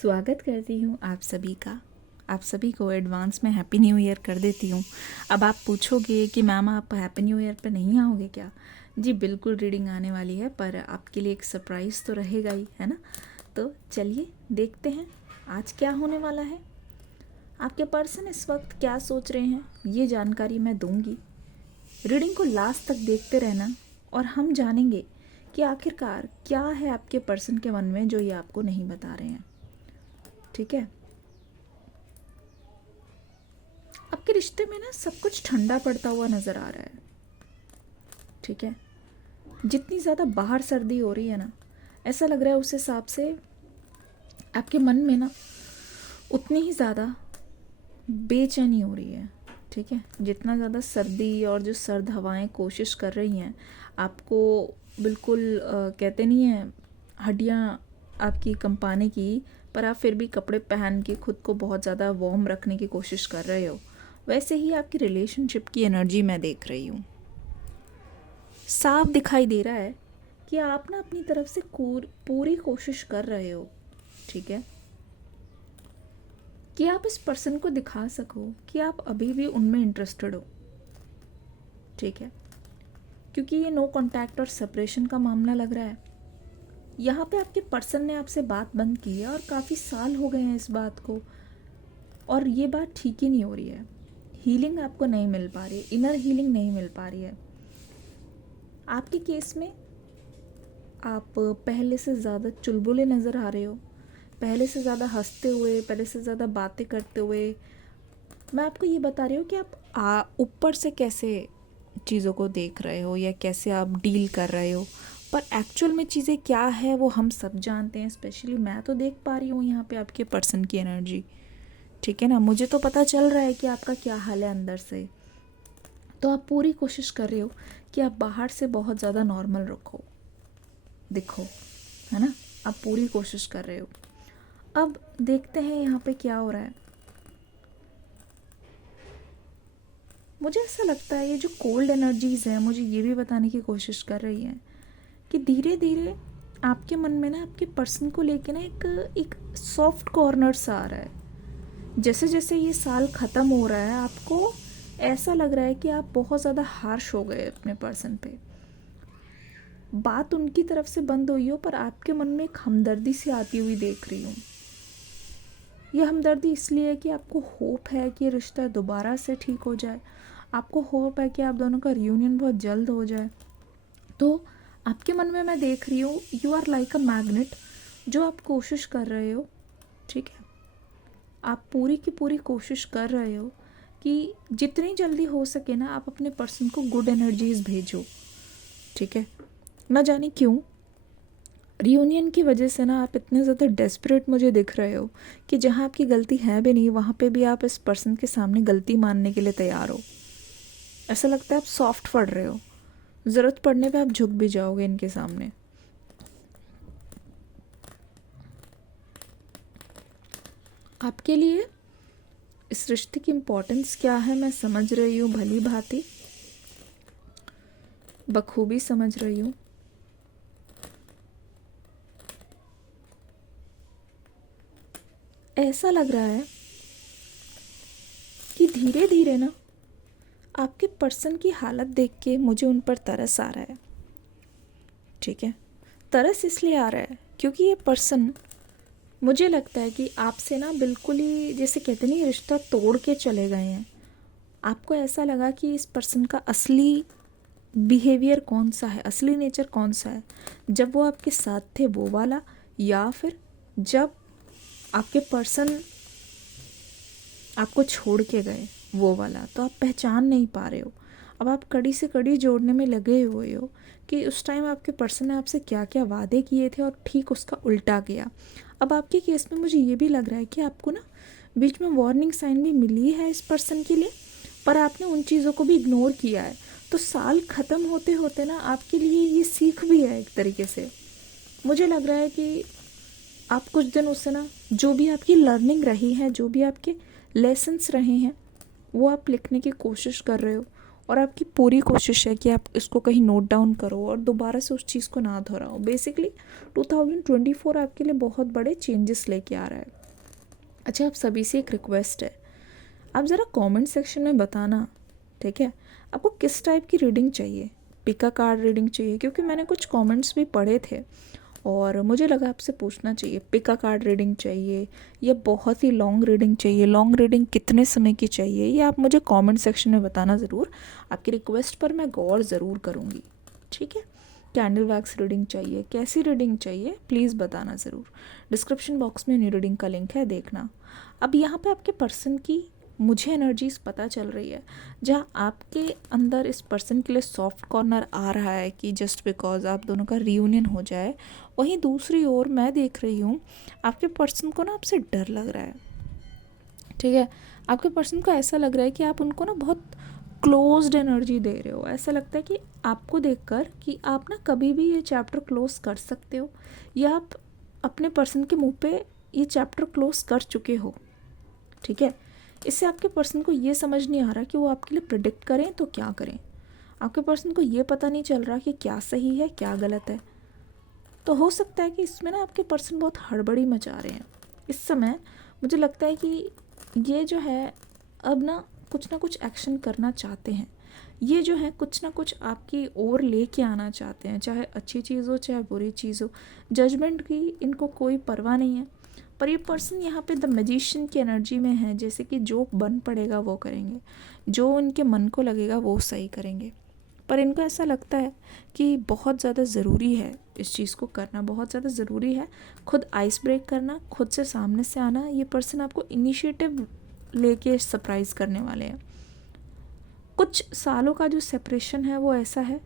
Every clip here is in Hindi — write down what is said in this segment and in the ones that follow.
स्वागत करती हूँ आप सभी का। आप सभी को एडवांस में हैप्पी न्यू ईयर कर देती हूँ। अब आप पूछोगे कि मैम आप हैप्पी न्यू ईयर पे नहीं आओगे क्या? जी बिल्कुल, रीडिंग आने वाली है, पर आपके लिए एक सरप्राइज़ तो रहेगा ही, है ना? तो चलिए देखते हैं आज क्या होने वाला है। आपके पर्सन इस वक्त क्या सोच रहे हैं, ये जानकारी मैं दूंगी। रीडिंग को लास्ट तक देखते रहना और हम जानेंगे कि आखिरकार क्या है आपके पर्सन के मन में जो ये आपको नहीं बता रहे हैं। ठीक है? आपके रिश्ते में ना सब कुछ ठंडा पड़ता हुआ नज़र आ रहा है। ठीक है? जितनी ज़्यादा बाहर सर्दी हो रही है ना, ऐसा लग रहा है उस हिसाब से आपके मन में ना उतनी ही ज़्यादा बेचैनी हो रही है। ठीक है? जितना ज़्यादा सर्दी और जो सर्द हवाएं कोशिश कर रही हैं आपको बिल्कुल कहते नहीं हैं हड्डियाँ आपकी कंपाने की, पर आप फिर भी कपड़े पहन के खुद को बहुत ज़्यादा वार्म रखने की कोशिश कर रहे हो। वैसे ही आपकी रिलेशनशिप की एनर्जी मैं देख रही हूँ। साफ दिखाई दे रहा है कि आप ना अपनी तरफ से पूरी कोशिश कर रहे हो। ठीक है? कि आप इस पर्सन को दिखा सको कि आप अभी भी उनमें इंटरेस्टेड हो। ठीक है? क्योंकि ये नो कांटेक्ट और सेपरेशन का मामला लग रहा है। यहाँ पे आपके पर्सन ने आपसे बात बंद की है और काफ़ी साल हो गए हैं इस बात को, और ये बात ठीक ही नहीं हो रही है। हीलिंग आपको नहीं मिल पा रही, इनर हीलिंग नहीं मिल पा रही है। आपके केस में आप पहले से ज़्यादा चुलबुले नज़र आ रहे हो, पहले से ज़्यादा हंसते हुए, पहले से ज़्यादा बातें करते हुए। मैं आपको ये बता रही हूँ कि आप ऊपर से कैसे चीज़ों को देख रहे हो या कैसे आप डील कर रहे हो, पर एक्चुअल में चीज़ें क्या है वो हम सब जानते हैं। स्पेशली मैं तो देख पा रही हूँ यहाँ पे आपके पर्सन की एनर्जी। ठीक है ना? मुझे तो पता चल रहा है कि आपका क्या हाल है अंदर से। तो आप पूरी कोशिश कर रहे हो कि आप बाहर से बहुत ज़्यादा नॉर्मल दिखो, है ना? आप पूरी कोशिश कर रहे हो। अब देखते हैं यहाँ पे क्या हो रहा है। मुझे ऐसा लगता है ये जो कोल्ड एनर्जीज़ हैं मुझे ये भी बताने की कोशिश कर रही हैं कि धीरे धीरे आपके मन में ना आपके पर्सन को लेके ना एक सॉफ्ट कॉर्नर सा आ रहा है। जैसे जैसे ये साल ख़त्म हो रहा है आपको ऐसा लग रहा है कि आप बहुत ज़्यादा हार्श हो गए अपने पर्सन पे। बात उनकी तरफ से बंद हुई हो, पर आपके मन में एक हमदर्दी सी आती हुई देख रही हूँ। ये हमदर्दी इसलिए है कि आपको होप है कि ये रिश्ता दोबारा से ठीक हो जाए। आपको होप है कि आप दोनों का रियूनियन बहुत जल्द हो जाए। तो आपके मन में मैं देख रही हूँ you are like a magnet, जो आप कोशिश कर रहे हो। ठीक है? आप पूरी की पूरी कोशिश कर रहे हो कि जितनी जल्दी हो सके ना आप अपने पर्सन को गुड एनर्जीज भेजो। ठीक है? ना जाने क्यों रियूनियन की वजह से ना आप इतने ज़्यादा डेस्परेट मुझे दिख रहे हो कि जहाँ आपकी गलती है भी नहीं वहाँ पे भी आप इस पर्सन के सामने गलती मानने के लिए तैयार हो। ऐसा लगता है आप सॉफ्ट पड़ रहे हो, ज़रूरत पड़ने पे आप झुक भी जाओगे इनके सामने। आपके लिए इस रिश्ते की इम्पोर्टेंस क्या है मैं समझ रही हूँ, भली भांति बखूबी समझ रही हूँ। ऐसा लग रहा है कि धीरे धीरे ना आपके पर्सन की हालत देख के मुझे उन पर तरस आ रहा है। ठीक है? तरस इसलिए आ रहा है क्योंकि ये पर्सन मुझे लगता है कि आपसे ना बिल्कुल ही जैसे कहते नहीं रिश्ता तोड़ के चले गए हैं। आपको ऐसा लगा कि इस पर्सन का असली बिहेवियर कौन सा है, असली नेचर कौन सा है, जब वो आपके साथ थे वो वाला, या फिर जब आपके पर्सन आपको छोड़ के गए वो वाला। तो आप पहचान नहीं पा रहे हो। अब आप कड़ी से कड़ी जोड़ने में लगे हुए हो कि उस टाइम आपके पर्सन ने आपसे क्या क्या वादे किए थे और ठीक उसका उल्टा गया। अब आपके केस में मुझे ये भी लग रहा है कि आपको ना बीच में वार्निंग साइन भी मिली है इस पर्सन के लिए, पर आपने उन चीज़ों को भी इग्नोर किया है। तो साल ख़त्म होते होते ना आपके लिए ये सीख भी है एक तरीके से। मुझे लग रहा है कि आप कुछ दिन उससे ना जो भी आपकी लर्निंग रही है, जो भी आपके लेसन्स रहे हैं, वो आप लिखने की कोशिश कर रहे हो और आपकी पूरी कोशिश है कि आप इसको कहीं नोट डाउन करो और दोबारा से उस चीज़ को ना दोहराओ। बेसिकली 2024 आपके लिए बहुत बड़े चेंजेस लेके आ रहा है। अच्छा, आप सभी से एक रिक्वेस्ट है, आप ज़रा कमेंट सेक्शन में बताना, ठीक है, आपको किस टाइप की रीडिंग चाहिए। पिका कार्ड रीडिंग चाहिए, क्योंकि मैंने कुछ कमेंट्स भी पढ़े थे और मुझे लगा आपसे पूछना चाहिए। पिका कार्ड रीडिंग चाहिए या बहुत ही लॉन्ग रीडिंग चाहिए, लॉन्ग रीडिंग कितने समय की चाहिए, ये आप मुझे कमेंट सेक्शन में बताना ज़रूर। आपकी रिक्वेस्ट पर मैं गौर ज़रूर करूँगी, ठीक है। कैंडल वैक्स रीडिंग चाहिए, कैसी रीडिंग चाहिए, प्लीज़ बताना ज़रूर। डिस्क्रिप्शन बॉक्स में न्यू रीडिंग का लिंक है, देखना। अब यहाँ पे आपके पर्सन की मुझे एनर्जीज पता चल रही है, जहाँ आपके अंदर इस पर्सन के लिए सॉफ्ट कॉर्नर आ रहा है कि जस्ट बिकॉज आप दोनों का रियूनियन हो जाए। वहीं दूसरी ओर मैं देख रही हूँ आपके पर्सन को ना आपसे डर लग रहा है, ठीक है। आपके पर्सन को ऐसा लग रहा है कि आप उनको ना बहुत क्लोज्ड एनर्जी दे रहे हो। ऐसा लगता है कि आपको देखकर कि आप ना कभी भी ये चैप्टर क्लोज कर सकते हो, या आप अपने पर्सन के मुंह पे ये चैप्टर क्लोज कर चुके हो, ठीक है। इससे आपके पर्सन को ये समझ नहीं आ रहा कि वो आपके लिए प्रिडिक्ट करें तो क्या करें। आपके पर्सन को ये पता नहीं चल रहा कि क्या सही है क्या गलत है। तो हो सकता है कि इसमें ना आपके पर्सन बहुत हड़बड़ी मचा रहे हैं इस समय। मुझे लगता है कि ये जो है अब ना कुछ एक्शन करना चाहते हैं। ये जो है कुछ ना कुछ आपकी ओर लेके आना चाहते हैं, चाहे अच्छी चीज़ हो चाहे बुरी चीज़ हो। जजमेंट की इनको कोई परवाह नहीं है। पर ये पर्सन यहाँ पे द मैजिशियन की एनर्जी में है, जैसे कि जो बन पड़ेगा वो करेंगे, जो उनके मन को लगेगा वो सही करेंगे। पर इनको ऐसा लगता है कि बहुत ज़्यादा ज़रूरी है इस चीज़ को करना, बहुत ज़्यादा ज़रूरी है खुद आइस ब्रेक करना, खुद से सामने से आना। ये पर्सन आपको इनिशिएटिव लेके सरप्राइज़ करने वाले हैं। कुछ सालों का जो सेपरेशन है वो ऐसा है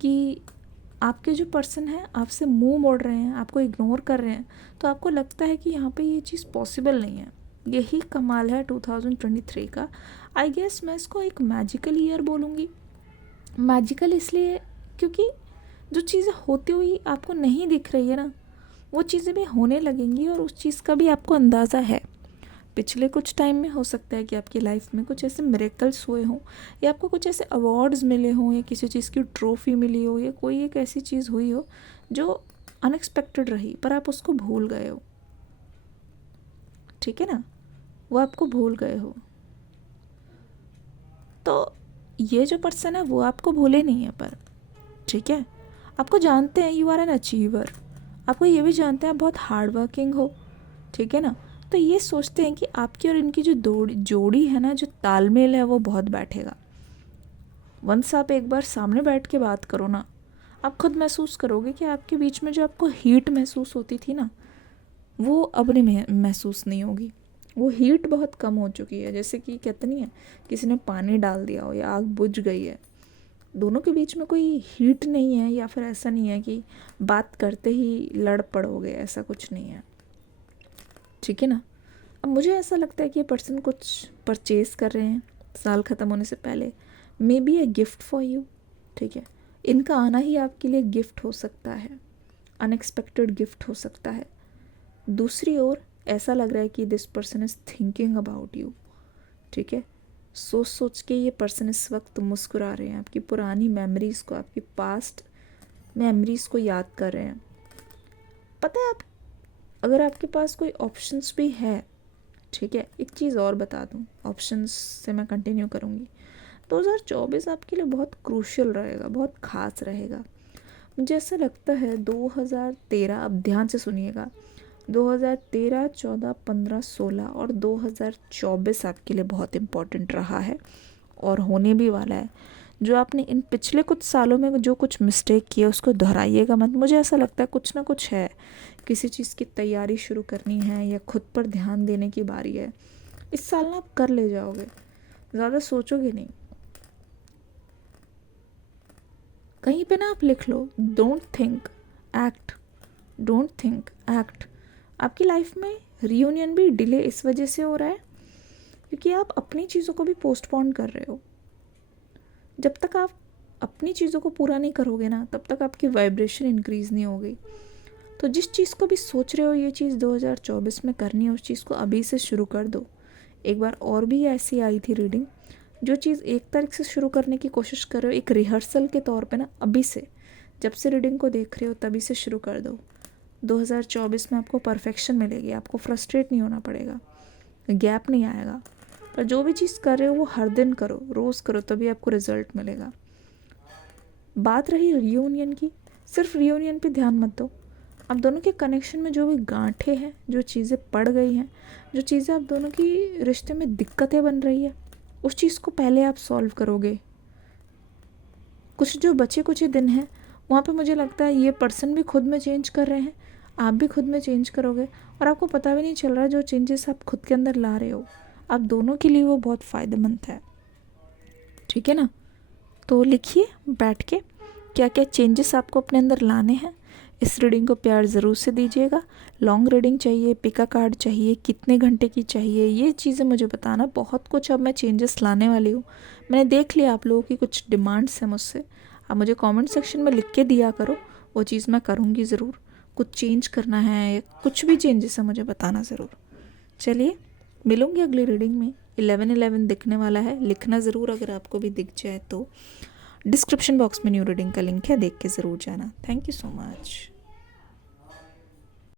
कि आपके जो पर्सन है आपसे मुंह मोड़ रहे हैं, आपको इग्नोर कर रहे हैं, तो आपको लगता है कि यहाँ पे ये चीज़ पॉसिबल नहीं है। यही कमाल है 2023 का। आई गेस मैं इसको एक मैजिकल ईयर बोलूँगी। मैजिकल इसलिए क्योंकि जो चीज़ें होती हुई आपको नहीं दिख रही है ना, वो चीज़ें भी होने लगेंगी और उस चीज़ का भी आपको अंदाज़ा है। पिछले कुछ टाइम में हो सकता है कि आपकी लाइफ में कुछ ऐसे मिरेकल्स हुए हों, या आपको कुछ ऐसे अवार्ड्स मिले हों, या किसी चीज़ की ट्रॉफी मिली हो, या कोई एक ऐसी चीज़ हुई हो जो अनएक्सपेक्टेड रही पर आप उसको भूल गए हो, ठीक है ना, वो आपको भूल गए हो। तो ये जो पर्सन है वो आपको भूले नहीं है, पर ठीक है, आपको जानते हैं यू आर एन अचीवर। आपको ये भी जानते हैं आप बहुत हार्ड वर्किंग हो, ठीक है ना। तो ये सोचते हैं कि आपकी और इनकी जो जोड़ी है ना, जो तालमेल है वो बहुत बैठेगा। वंस आप एक बार सामने बैठ के बात करो ना, आप खुद महसूस करोगे कि आपके बीच में जो आपको हीट महसूस होती थी ना, वो अब नहीं महसूस नहीं होगी। वो हीट बहुत कम हो चुकी है। जैसे कि कहते नहीं है किसी ने पानी डाल दिया हो या आग बुझ गई है, दोनों के बीच में कोई हीट नहीं है, या फिर ऐसा नहीं है कि बात करते ही लड़ पड़ोगे, ऐसा कुछ नहीं है, ठीक है ना। अब मुझे ऐसा लगता है कि ये पर्सन कुछ परचेज कर रहे हैं साल ख़त्म होने से पहले, may be a gift for you, ठीक है। इनका आना ही आपके लिए गिफ्ट हो सकता है, अनएक्सपेक्टेड गिफ्ट हो सकता है। दूसरी ओर ऐसा लग रहा है कि this person is thinking about you, ठीक है। सोच सोच के ये पर्सन इस वक्त मुस्कुरा रहे हैं, आपकी पुरानी मेमोरीज़ को, आपकी पास्ट मेमोरीज़ को याद कर रहे हैं। पता है, आप अगर आपके पास कोई ऑप्शंस भी है, ठीक है, एक चीज़ और बता दूं, ऑप्शंस से मैं कंटिन्यू करूँगी। 2024 आपके लिए बहुत क्रूशियल रहेगा, बहुत ख़ास रहेगा। मुझे ऐसा लगता है 2013, अब ध्यान से सुनिएगा, 2013, 14, 15, 16 और 2024 आपके लिए बहुत इम्पोर्टेंट रहा है और होने भी वाला है। जो आपने इन पिछले कुछ सालों में जो कुछ मिस्टेक किया उसको दोहराइएगा मत। मुझे ऐसा लगता है कुछ ना कुछ है, किसी चीज़ की तैयारी शुरू करनी है या खुद पर ध्यान देने की बारी है। इस साल ना आप कर ले जाओगे, ज़्यादा सोचोगे नहीं। कहीं पे ना आप लिख लो, don't think act, don't think act. आपकी लाइफ में रियूनियन भी डिले इस वजह से हो रहा है क्योंकि आप अपनी चीज़ों को भी पोस्टपोन कर रहे हो। जब तक आप अपनी चीज़ों को पूरा नहीं करोगे ना, तब तक आपकी वाइब्रेशन इंक्रीज़ नहीं होगी। तो जिस चीज़ को भी सोच रहे हो ये चीज़ 2024 में करनी है, उस चीज़ को अभी से शुरू कर दो। एक बार और भी ऐसी आई थी रीडिंग जो चीज़ 1 तारीख से शुरू करने की कोशिश कर रहे हो एक रिहर्सल के तौर पे ना, अभी से जब से रीडिंग को देख रहे हो तभी से शुरू कर दो। 2024 में आपको परफेक्शन मिलेगी, आपको फ्रस्ट्रेट नहीं होना पड़ेगा, गैप नहीं आएगा। पर जो भी चीज़ कर रहे हो वो हर दिन करो, रोज़ करो, तभी आपको रिजल्ट मिलेगा। बात रही रियूनियन की, सिर्फ रियूनियन पे ध्यान मत दो। आप दोनों के कनेक्शन में जो भी गांठें हैं, जो चीज़ें पड़ गई हैं, जो चीज़ें आप दोनों की रिश्ते में दिक्कतें बन रही है, उस चीज़ को पहले आप सॉल्व करोगे। कुछ जो बचे कुछ ही दिन हैं वहाँ पे मुझे लगता है ये पर्सन भी खुद में चेंज कर रहे हैं, आप भी खुद में चेंज करोगे, और आपको पता भी नहीं चल रहा है जो चेंजेस आप खुद के अंदर ला रहे हो आप दोनों के लिए वो बहुत फ़ायदेमंद है। ठीक है ना? तो लिखिए बैठ के क्या क्या चेंजेस आपको अपने अंदर लाने हैं। इस रीडिंग को प्यार ज़रूर से दीजिएगा। लॉन्ग रीडिंग चाहिए, पिका कार्ड चाहिए, कितने घंटे की चाहिए, ये चीज़ें मुझे बताना। बहुत कुछ अब मैं चेंजेस लाने वाली हूँ। मैंने देख लिया आप लोगों की कुछ डिमांड्स हैं मुझसे, आप मुझे कमेंट सेक्शन में लिख के दिया करो, वो चीज़ मैं करूँगी ज़रूर। कुछ चेंज करना है, कुछ भी चेंजेस है मुझे बताना ज़रूर। चलिए मिलूँगी अगली रीडिंग में। 11/11 दिखने वाला है, लिखना ज़रूर अगर आपको भी दिख जाए तो। डिस्क्रिप्शन बॉक्स में न्यू रीडिंग का लिंक है, देख के ज़रूर जाना। Thank you so much.